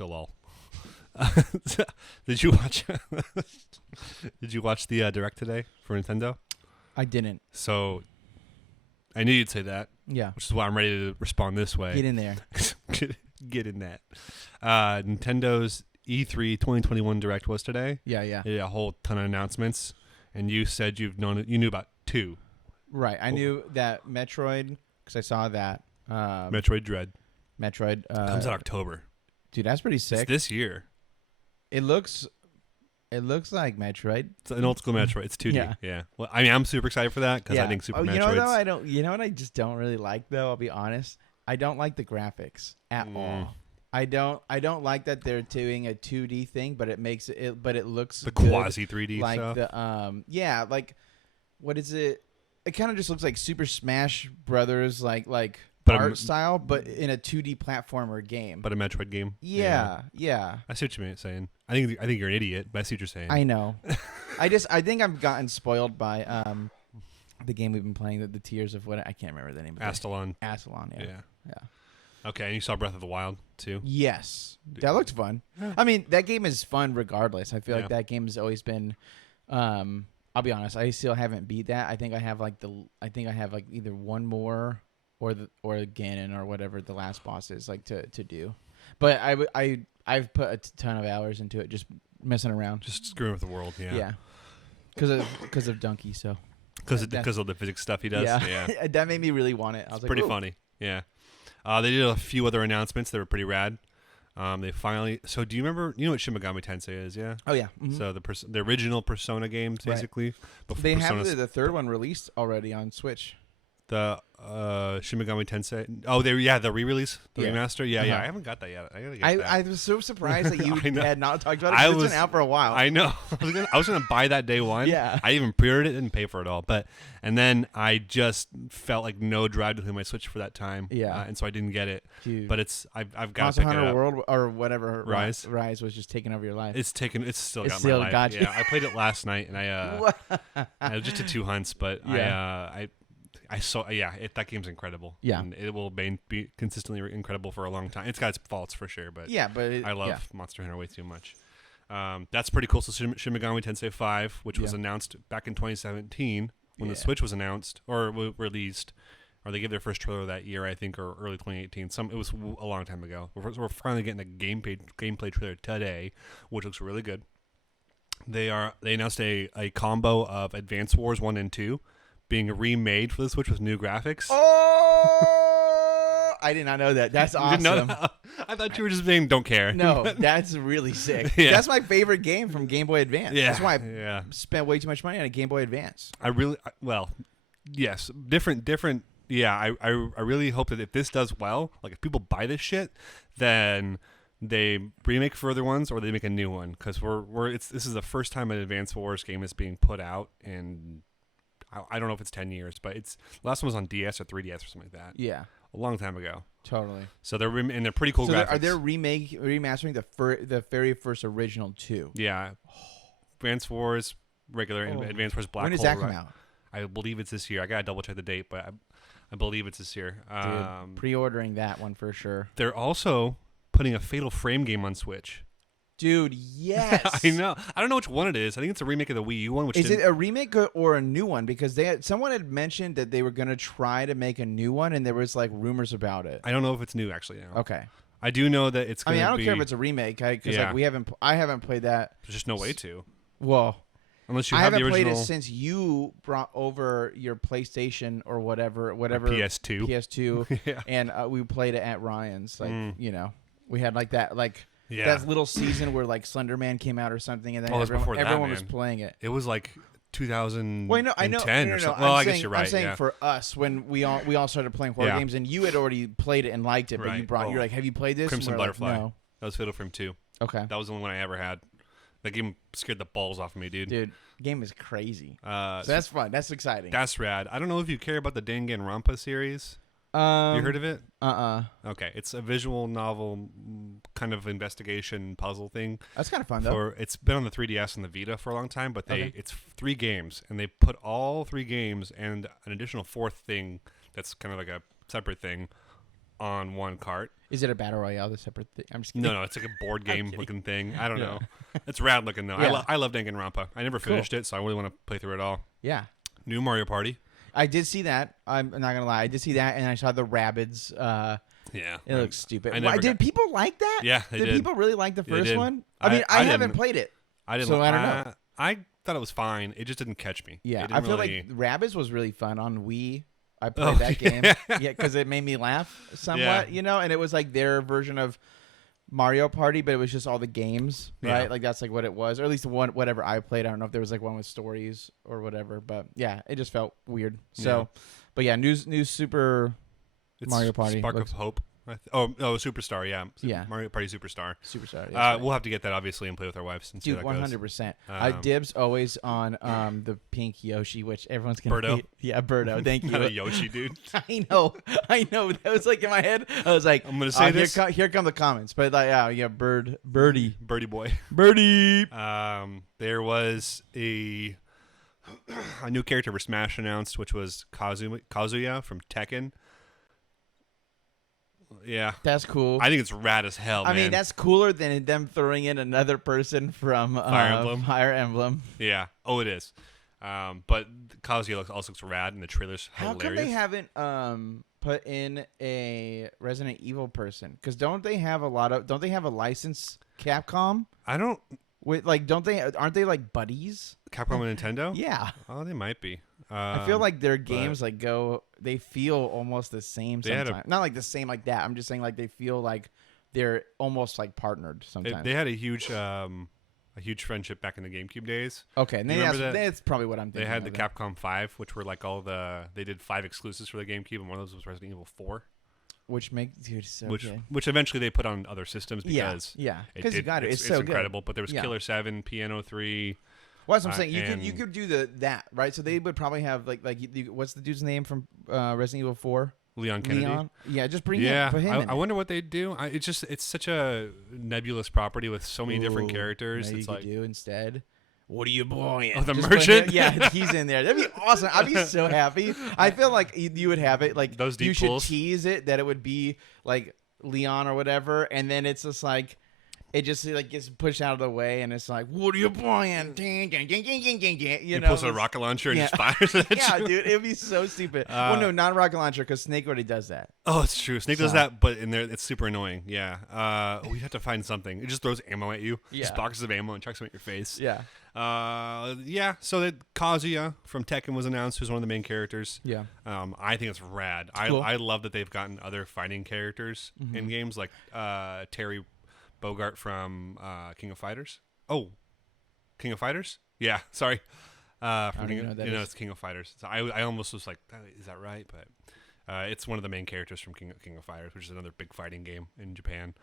still lol. Did you watch? Did you watch the direct today for Nintendo? I didn't. So I knew you'd say that, Yeah. which is why I'm ready to respond this way. Get in there. Get in that. Nintendo's E3 2021 Direct was today. Yeah, yeah. They did a whole ton of announcements, and you said you knew about 2. Right. I knew that Metroid, because I saw that. Metroid Dread Metroid. comes out October. Dude, that's pretty It's sick. this year. It looks like Metroid. It's an old school Metroid. It's 2D. Yeah. Well, I mean, I'm super excited for that because I think Super you Metroid's... know though, you know what I just don't really like though, I'll be honest. I don't like the graphics at all. I don't like that they're doing a 2D thing, but it looks the good, quasi 3D like stuff. the like what is it? It kind of just looks like Super Smash Brothers like But art style, but in a 2D platformer game. But a Metroid game. Yeah. I see what you're saying. I think you're an idiot, but I see what you're saying. I know. I think I've gotten spoiled by the game we've been playing, the Tears of what I can't remember the name of it. Astalon. Yeah. Okay, and you saw Breath of the Wild too? Yes. That looked fun. I mean, that game is fun regardless. I feel like that game has always been I'll be honest, I still haven't beat that. I think I have either one more or Ganon or whatever the last boss is like to do. But I've put a ton of hours into it just messing around. Just screwing with the world, yeah. Yeah. Because of Donkey, so. Because of the physics stuff he does? Yeah. That made me really want it. I was it's pretty funny, yeah. They did a few other announcements that were pretty rad. They finally... So do you remember... You know what Shin Megami Tensei is, yeah? Oh, yeah. Mm-hmm. So the original Persona games, basically. Right. They have the third one released already on Switch. The Shin Megami Tensei. Oh, the re-release, the remaster. Yeah, I haven't got that yet. I gotta get that. I was so surprised that you had not talked about it. It's been out for a while. I know. I was gonna buy that day one. Yeah. I even pre-ordered it, didn't pay for it all. And then I just felt like no drive to my Switch for that time. Yeah. And so I didn't get it. Dude. But I've got Monster to pick Hunter it up. World or whatever. Rise was just taking over your life. It's still got still my life. got you. Yeah. I played it last night, and I just did 2 hunts, but I saw, that game's incredible. Yeah. And it will be consistently incredible for a long time. It's got its faults for sure, but I love Monster Hunter way too much. That's pretty cool. So Shin Megami Tensei 5, which was announced back in 2017 when the Switch was announced or released, or they gave their first trailer that year, I think, or early 2018. It was a long time ago. We're finally getting a gameplay trailer today, which looks really good. They announced a combo of Advance Wars 1 and 2 being remade for the Switch with new graphics. Oh, I did not know that. That's awesome. You didn't know that? I thought you were just saying don't care. No, that's really sick. Yeah. That's my favorite game from Game Boy Advance. Yeah. That's why I spent way too much money on a Game Boy Advance. Yes, different. Yeah, I really hope that if this does well, like if people buy this shit, then they remake further ones or they make a new one, because this is the first time an Advance Wars game is being put out in, I don't know if it's 10 years, but the last one was on DS or 3DS or something like that. Yeah. A long time ago. Totally. So they're pretty cool graphics. Are they remastering the very first original 2? Yeah. Advance Wars regular and Advance Wars Black Hole. When does that come out? I believe it's this year. I gotta double check the date, but I believe it's this year. Dude, pre-ordering that one for sure. They're also putting a Fatal Frame game on Switch. Dude, yes. I know. I don't know which one it is. I think it's a remake of the Wii U one. Is it a remake or a new one? Because someone had mentioned that they were going to try to make a new one, and there was like rumors about it. I don't know if it's new actually. No. Okay. I do know that it's going to be... I don't care if it's a remake, because I haven't played that. There's just no way to. Well... Unless you have the original... I haven't played it since you brought over your PlayStation or whatever PS2. Yeah. And we played it at Ryan's. Like, we had like that, that little season where like Slender Man came out or something, and then everyone was playing it. It was like 2010 well, I know. or something. Well, I guess you're right. I'm saying for us, when we all started playing horror games, and you had already played it and liked it, but you're like, have you played this? Crimson Butterfly. Like, no. That was Fatal Frame 2. Okay. That was the only one I ever had. That game scared the balls off of me, dude. Dude, game is crazy. So that's fun. That's exciting. That's rad. I don't know if you care about the Danganronpa series. You heard of it? Okay, it's a visual novel kind of investigation puzzle thing. That's kind of fun though. It's been on the 3DS and the Vita for a long time, but it's 3 games, and they put all 3 games and an additional 4th thing that's kind of like a separate thing on one cart. Is it a battle royale? The separate thing? I'm just kidding. No, it's like a board game looking thing. I don't know. It's rad looking though. Yeah. I love Danganronpa. I never finished it, so I really want to play through it all. Yeah. New Mario Party. I did see that. I'm not gonna lie. I did see that, and I saw the Rabbids. Yeah, it looks stupid. Did people like that? Yeah, they did. Did people really like the first one? I mean, I haven't played it. I didn't. So I don't know. I thought it was fine. It just didn't catch me. Yeah, I feel like Rabbids was really fun on Wii. I played that game. Yeah, because it made me laugh somewhat, and it was like their version of Mario Party, but it was just all the games, right? Like that's like what it was, or at least the one whatever I played. I don't know if there was like one with stories or whatever, but yeah, it just felt weird. So, but yeah, new Super Mario Party, Spark of Hope. Superstar, yeah. Mario Party Superstar. We'll have to get that obviously and play with our wives and see how that goes. 100%. Dibs always on the pink Yoshi, which everyone's gonna Birdo. hate. Yeah, Birdo. Thank you. Not a Yoshi, dude. I know. That was like in my head. I was like, I'm gonna say this. Here come the comments, but like, Birdie boy, Birdie. There was a new character for Smash announced, which was Kazuya from Tekken. Yeah, that's cool. I think it's rad as hell. I mean, that's cooler than them throwing in another person from Fire Emblem. Yeah. Oh, it is. But Kazuya also looks rad, and the trailer's hilarious. How come they haven't put in a Resident Evil person? Because don't they have a license? Capcom. I don't. Wait, like, aren't they like buddies? Capcom and Nintendo? Yeah. Oh, they might be. I feel like their games they feel almost the same sometimes. Not like the same like that. I'm just saying like they feel like they're almost like partnered sometimes. They had a huge friendship back in the GameCube days. Okay, and that's probably what I'm thinking. They had the Capcom 5, which were like they did 5 exclusives for the GameCube, and one of those was Resident Evil 4. Which makes so good. Which eventually they put on other systems because because you got it. It's so incredible. Good. But there was Killer 7, Piano 3. Well, that's what I'm saying. You could do that, right? So they would probably have like what's the dude's name from Resident Evil 4? Leon Kennedy. Yeah, just put him in. I wonder what they'd do. It's such a nebulous property with so many different characters. It's like do instead. What are you buying? Oh, the merchant? Yeah, he's in there. That'd be awesome. I'd be so happy. I feel like you would have it like those deep you should pools. Tease it that it would be like Leon or whatever, and then it's just like it just like gets pushed out of the way, and it's like, what are you buying? You pulls a rocket launcher and just fires it. Yeah, dude, it'd be so stupid. Well, no, not a rocket launcher because Snake already does that. Oh, it's true. Snake does that, but in there it's super annoying. Yeah, we have to find something. It just throws ammo at you. Just boxes of ammo and chucks them at your face. Yeah. So that Kazuya from Tekken was announced, who's one of the main characters. Yeah. I think it's rad. Cool. I love that they've gotten other fighting characters in games like Terry Bogart from King of Fighters. Oh, King of Fighters? Yeah, sorry. I don't even know what that is. It's King of Fighters. So I almost was like, is that right? But it's one of the main characters from King of Fighters, which is another big fighting game in Japan.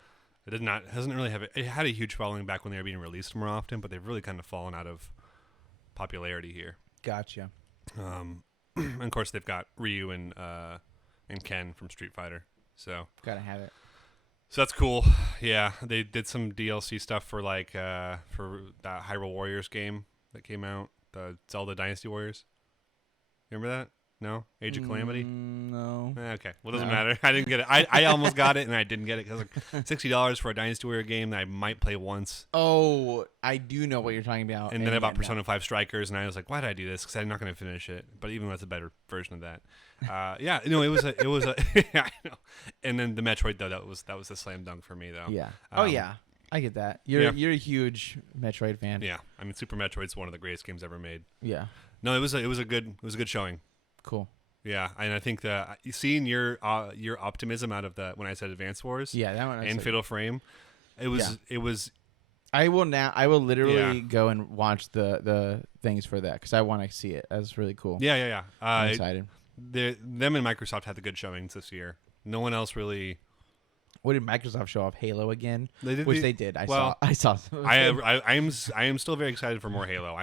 It hasn't really it had a huge following back when they were being released more often, but they've really kind of fallen out of popularity here. Gotcha. And of course they've got Ryu and Ken from Street Fighter. So gotta have it. So that's cool. Yeah, they did some DLC stuff for for that Hyrule Warriors game that came out, the Zelda Dynasty Warriors. Remember that? No? Age of Calamity? No. Okay. Well, it doesn't matter. I didn't get it. I almost got it, and I didn't get it because like $60 for a Dynasty Warrior game that I might play once. Oh, I do know what you're talking about. And then I bought Persona 5 Strikers, and I was like, why did I do this? Because I'm not going to finish it. But even though it's a better version of that. It was a I know. And then the Metroid, though, that was a slam dunk for me, though. Yeah. I get that. You're a huge Metroid fan. Yeah. I mean, Super Metroid's one of the greatest games ever made. Yeah. No, it was a good showing. Cool. Yeah, and I think seeing your optimism out of when I said Advance Wars, that one, and Fatal Frame, it was. I will literally go and watch the things for that because I want to see it. That's really cool. Yeah. I'm excited. Them and Microsoft had the good showings this year. No one else really. What did Microsoft show off? Halo again? They did. They did. I saw. I am still very excited for more Halo.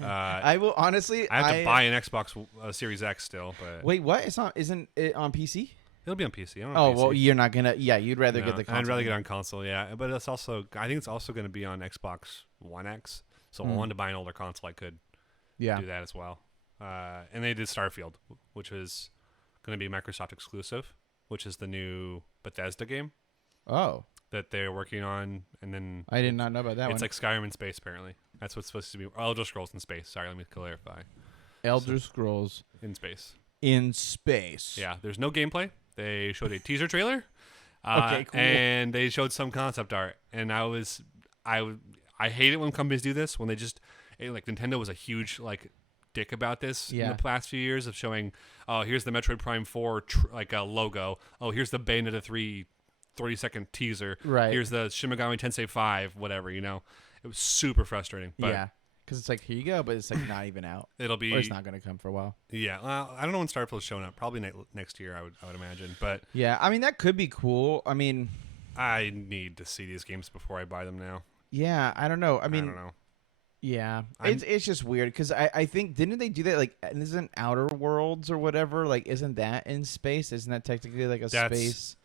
I will honestly. I have to buy an Xbox Series X still, but wait, what? Isn't it on PC? It'll be on PC. Well, you're not gonna. Yeah, you'd rather get the console. I'd rather get on console. Yeah, but I think it's also going to be on Xbox One X. So if I wanted to buy an older console, I could. Do that as well. And they did Starfield, which was going to be Microsoft exclusive, which is the new Bethesda game. Oh. That they're working on, and then I did not know about that one. It's like Skyrim in space, apparently. That's what's supposed to be. Elder Scrolls in space. Sorry, let me clarify. Elder Scrolls in space. In space. Yeah, there's no gameplay. They showed a teaser trailer. Okay, cool. And they showed some concept art, and I hate it when companies do this, when they just like Nintendo was a huge like dick about this in the past few years of showing, oh, here's the Metroid Prime 4 like a logo. Oh, here's the Bayonetta 3 30-second teaser. Right. Here's the Shin Megami Tensei 5, whatever, It was super frustrating. But yeah. Because it's like, here you go, but it's like not even out. It'll be. Or it's not going to come for a while. Yeah. Well, I don't know when Starfield's showing up. Probably next year, I would imagine. But yeah, I mean, that could be cool. I mean, I need to see these games before I buy them now. Yeah, I don't know. I mean, I don't know. Yeah, it's just weird because I think, didn't they do that, like, isn't Outer Worlds or whatever, like, isn't that in space? Isn't that technically like That's space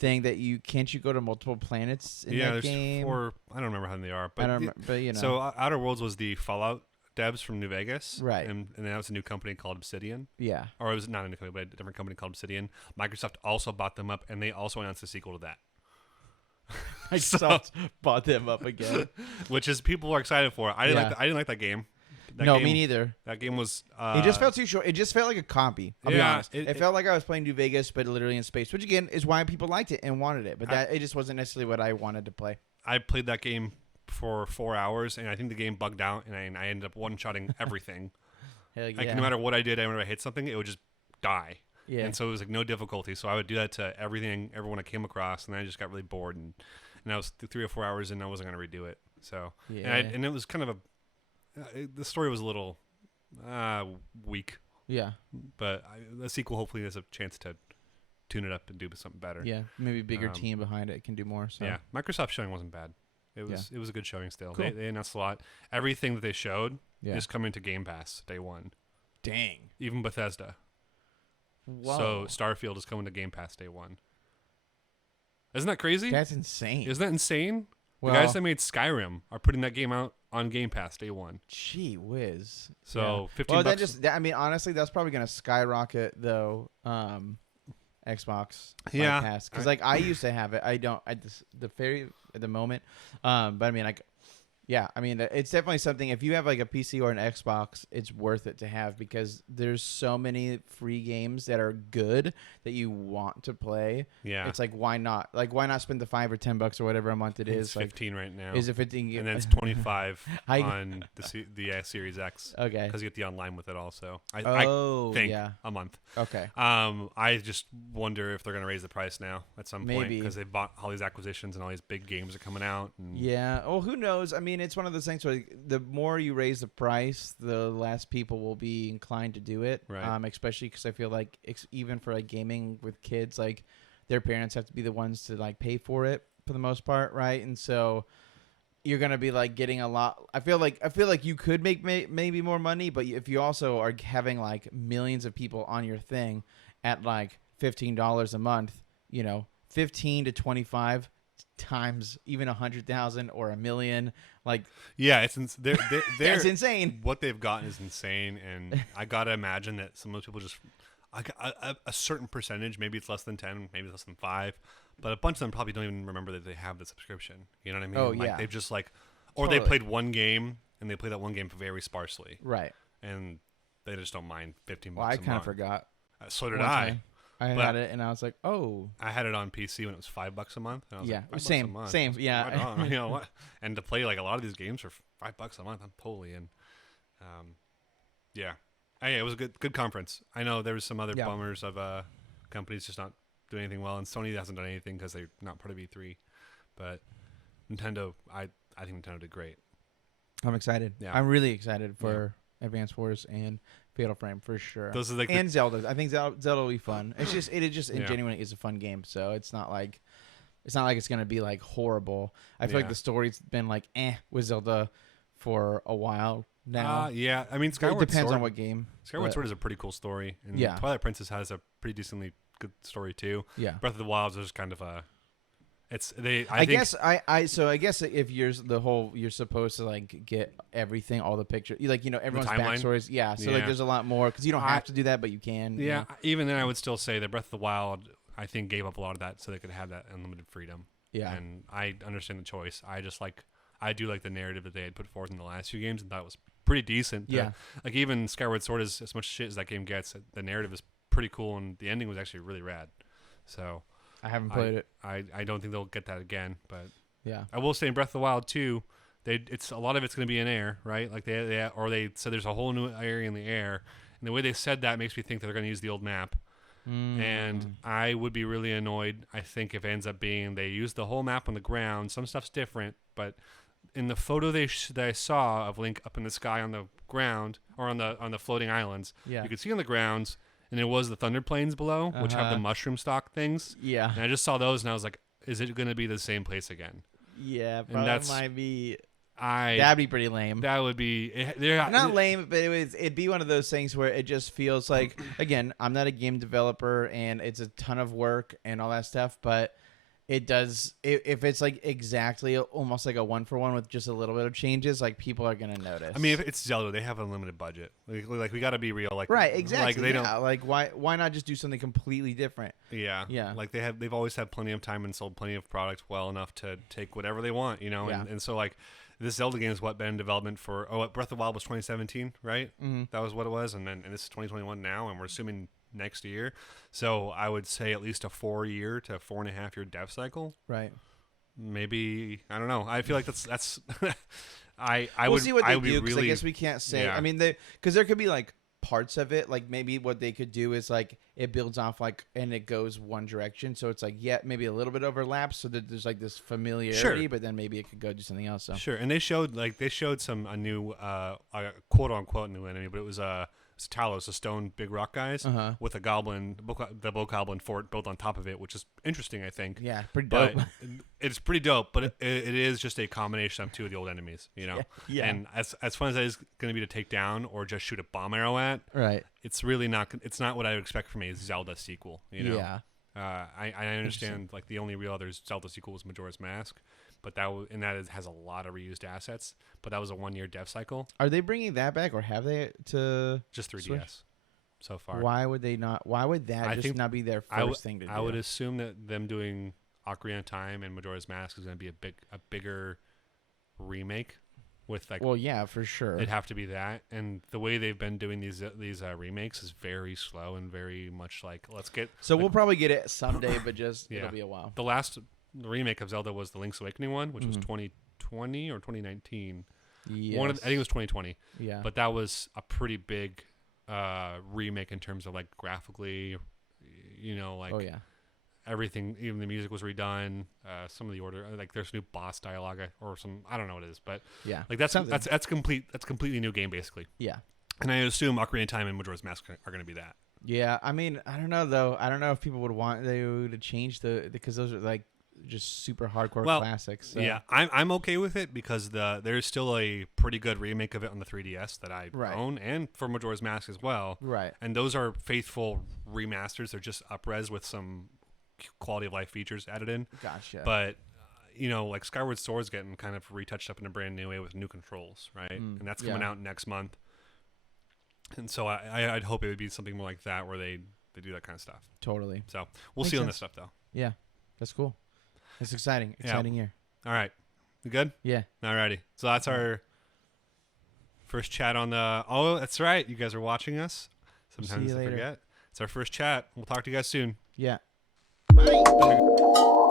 thing that can't you go to multiple planets in that game? Or I don't remember how many they are, but I don't remember, but So Outer Worlds was the Fallout devs from New Vegas, right? And that was a new company called Obsidian. Yeah, or it was not a new company, but a different company called Obsidian. Microsoft also bought them up, and they also announced a sequel to that. Microsoft bought them up again, which is people are excited for. I didn't like that game. Me neither. That game was. It just felt too short. It just felt like a copy. I'll be honest. It felt like I was playing New Vegas, but literally in space, which again is why people liked it and wanted it. But it just wasn't necessarily what I wanted to play. I played that game for 4 hours, and I think the game bugged out, and I ended up one-shotting everything. Hell yeah. Like, no matter what I did, whenever I hit something, it would just die. Yeah. And so it was like no difficulty. So I would do that to everyone I came across, and then I just got really bored, and I was 3 or 4 hours in, and I wasn't going to redo it. So and it was kind of the story was a little weak. Yeah. But the sequel hopefully has a chance to tune it up and do something better. Yeah, maybe bigger team behind it can do more. So. Yeah, Microsoft's showing wasn't bad. It was a good showing still. Cool. They announced a lot. Everything that they showed is coming to Game Pass day one. Dang. Even Bethesda. Whoa. So Starfield is coming to Game Pass day one. Isn't that crazy? That's insane. Isn't that insane? Well, the guys that made Skyrim are putting that game out on Game Pass day one. Gee whiz. So $15. Well, I mean, honestly, that's probably going to skyrocket though. Xbox Pass, because like I used to have it. I don't. At the moment. But I mean, like. Yeah, I mean, it's definitely something. If you have like a PC or an Xbox, it's worth it to have because there's so many free games that are good that you want to play. Yeah, it's like why not? Like why not spend the $5 or $10 or whatever a month it is? It's 15 right now. Is it 15? And then it's 25 on the Series X. Okay, because you get the online with it also. I think a month. Okay. I just wonder if they're gonna raise the price now at some point because they bought all these acquisitions and all these big games are coming out. And yeah. Oh, who knows? I mean, it's one of those things where the more you raise the price, the less people will be inclined to do it. Right. Especially because I feel like even for like gaming with kids, like their parents have to be the ones to like pay for it for the most part, right? And so you're gonna be like getting a lot. I feel like you could make maybe more money, but if you also are having like millions of people on your thing at like $15 a month, 15 to 25 times even 100,000 or a million, like they're that's insane. What they've gotten is insane, and I gotta imagine that some of those people just a certain percentage, maybe it's less than 10, maybe it's less than 5, but a bunch of them probably don't even remember that they have the subscription. You know what I mean? Oh like, yeah. They've just like, or they played one game and they play that one game very sparsely, right? And they just don't mind $15. Well, I kind of forgot. So did I. I had it and I was like, oh. I had it on PC when it was $5 a month. And I was like, same. Yeah. You know what? And to play like a lot of these games for $5 a month, I'm totally in. Yeah. It was a good conference. I know there was some other bummers of companies just not doing anything well, and Sony hasn't done anything because they're not part of E3. But Nintendo, I think Nintendo did great. I'm excited. Yeah. I'm really excited for Advance Wars and Fatal Frame for sure. Those are like and Zelda. I think Zelda will be fun. It's just genuinely is a fun game. So it's not like it's gonna be like horrible. I feel like the story's been like with Zelda for a while now. Yeah. I mean, Skyward Sword. It depends on what game. Skyward Sword is a pretty cool story, and Twilight Princess has a pretty decently good story too. Yeah. Breath of the Wild is kind of a. I guess if you're supposed to like get everything, all the pictures, everyone's backstories. Yeah. So like there's a lot more because you don't have to do that, but you can. Yeah. Even then, I would still say that Breath of the Wild I think gave up a lot of that so they could have that unlimited freedom. Yeah. And I understand the choice. I do like the narrative that they had put forth in the last few games, and thought it was pretty decent. Yeah. Like even Skyward Sword is as much shit as that game gets. The narrative is pretty cool, and the ending was actually really rad. So I haven't played it. I don't think they'll get that again, but yeah. I will say in Breath of the Wild 2, it's a lot of it's going to be in air, right? Like they said there's a whole new area in the air, and the way they said that makes me think that they're going to use the old map. And I would be really annoyed, I think, if it ends up being they use the whole map on the ground. Some stuff's different, but in the photo that I saw of Link up in the sky on the ground or on the floating islands, you could see on the grounds, and it was the Thunder Plains below, which have the mushroom stalk things. Yeah. And I just saw those, and I was like, is it going to be the same place again? Yeah, probably might be. That'd be pretty lame. That would be not lame, but it'd be one of those things where it just feels like, again, I'm not a game developer and it's a ton of work and all that stuff, but it does if it's like exactly almost like a 1-for-1 with just a little bit of changes, like people are gonna notice. I mean, if it's Zelda, they have unlimited budget. Like we got to be real. Like right, exactly. Like they don't. Like why not just do something completely different? Yeah. Like they've always had plenty of time and sold plenty of products well enough to take whatever they want, you know. And so like. This Zelda game has been in development for Breath of the Wild was 2017, right? Mm-hmm. That was what it was, and this is 2021 now, and we're assuming next year. So I would say at least a 4-year to 4.5-year dev cycle. Right. Maybe I don't know. I feel like that's. We'll see what they do because I guess we can't say. Yeah. I mean, because there could be like parts of it, like maybe what they could do is like it builds off like and it goes one direction, so it's like maybe a little bit overlaps, so that there's like this familiarity, but then maybe it could go do something else. So. Sure, and they showed a new quote unquote new enemy, but it was it's Talos, the stone big rock guys, with a goblin, the Bokoblin fort built on top of it, which is interesting, I think. Yeah, pretty dope. But it's pretty dope, but it is just a combination of two of the old enemies, you know? Yeah. And as fun as that is going to be to take down or just shoot a bomb arrow at, right? It's really not. It's not what I would expect from a Zelda sequel, you know? Yeah. I understand, like, the only real other Zelda sequel was Majora's Mask, but has a lot of reused assets, but that was a 1-year dev cycle. Are they bringing that back, or have they to just 3DS Switch? So far? Why would they not? Why would that not be their first thing to do? I would assume that them doing Ocarina of Time and Majora's Mask is going to be a bigger remake. With like, well, yeah, for sure, it'd have to be that, and the way they've been doing these remakes is very slow and very much like let's get. So we'll probably get it someday, but just it'll be a while. The last remake of Zelda was the Link's Awakening one, which was 2020 or 2019. Yes. I think it was 2020. Yeah, but that was a pretty big remake in terms of like graphically, you know, like. Oh yeah. Everything, even the music was redone. Some of the order, like there's new boss dialogue or some, I don't know what it is, but yeah, like that's complete. That's a completely new game basically. Yeah, and I assume Ocarina of Time and Majora's Mask are going to be that. Yeah, I mean, I don't know though. I don't know if people would want to change because those are like just super hardcore classics. So. Yeah, I'm okay with it because there's still a pretty good remake of it on the 3DS that I own, and for Majora's Mask as well. Right, and those are faithful remasters. They're just up-res with some quality of life features added in. Gotcha. But you know, like Skyward Sword's getting kind of retouched up in a brand new way with new controls, right? And that's coming out next month. And so I'd hope it would be something more like that where they do that kind of stuff. Totally. So we'll see on this stuff though. Yeah, that's cool. It's exciting. Exciting year. All right. You good? Yeah. Alrighty. So that's our first chat on the. Oh, that's right. You guys are watching us. Sometimes I forget. It's our first chat. We'll talk to you guys soon. Yeah. Bye.